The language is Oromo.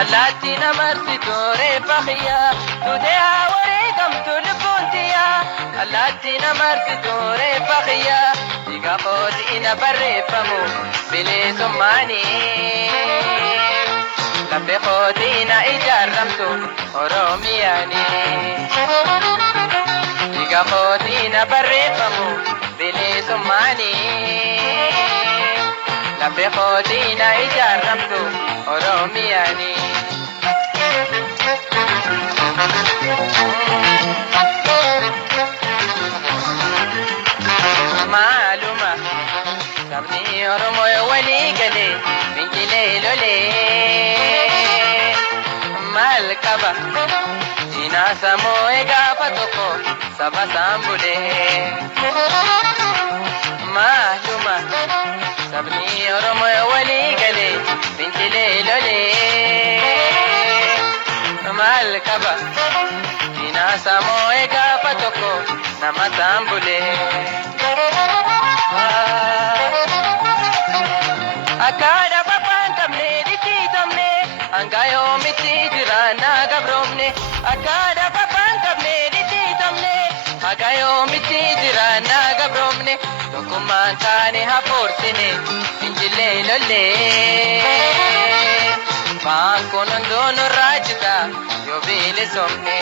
Allaatti namarti ture faqiya Tutee wareegamtu lubbuuntiya Allaatti namarti ture faqiya Dhiiga kootii na barreeffamu bilisummaani Laphee kootii na ijaarramtu Oromiyaani Dhiiga kootii na barreeffamu bilisummaani Laphee kootii na ijaarramtu Oromiyaani Maaluma sabni Oromoo walii galee fincilee lolee maal qaba diinaa sammuu gaafa tokko saba saambulee Maaluma sabni Oromoo walii galee fincilee lolee maal qaba diinaa sammuu gaafa tokko nama saambulee Akkaadha babbaan qabne dhidhiitamne hanga yoomitti jiraanna gabroomne Akkaadha babbaan qabne dhidhiitamne hanga yoomitti jiraanna gabroomne Tokkummaan taane hafuursine fincilee lollee Baan kun hunduu nurraa jita yoo bilisomne